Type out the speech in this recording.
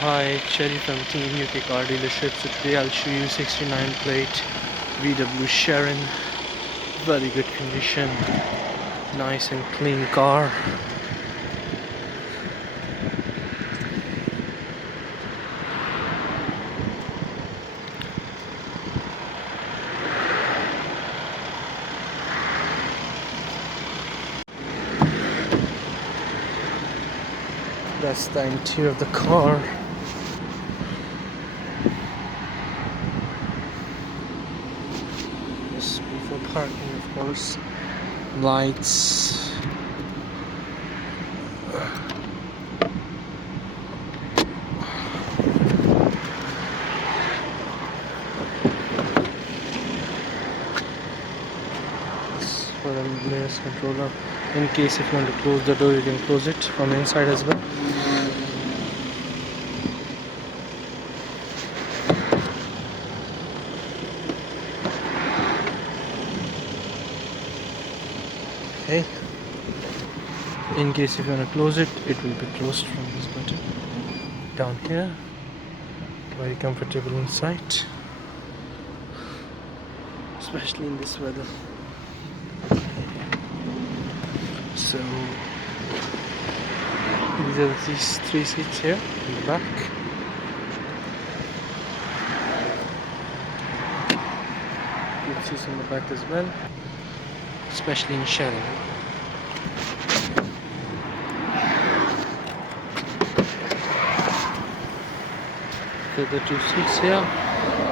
Hi, Cherry from Team UK Car Dealership. So today I'll show you 69 plate VW Sharan. Very good condition, nice and clean car. That's the interior of the car. This for parking, of course. Lights. This for the mirrors controller. In case if you want to close the door, you can close it from inside as well. Okay. In case if you want to close it, it will be closed from this button down here. Very comfortable inside, especially in this weather. So these are these three seats here in the back. Good seats in the back as well, especially in Sharan. So the two seats here.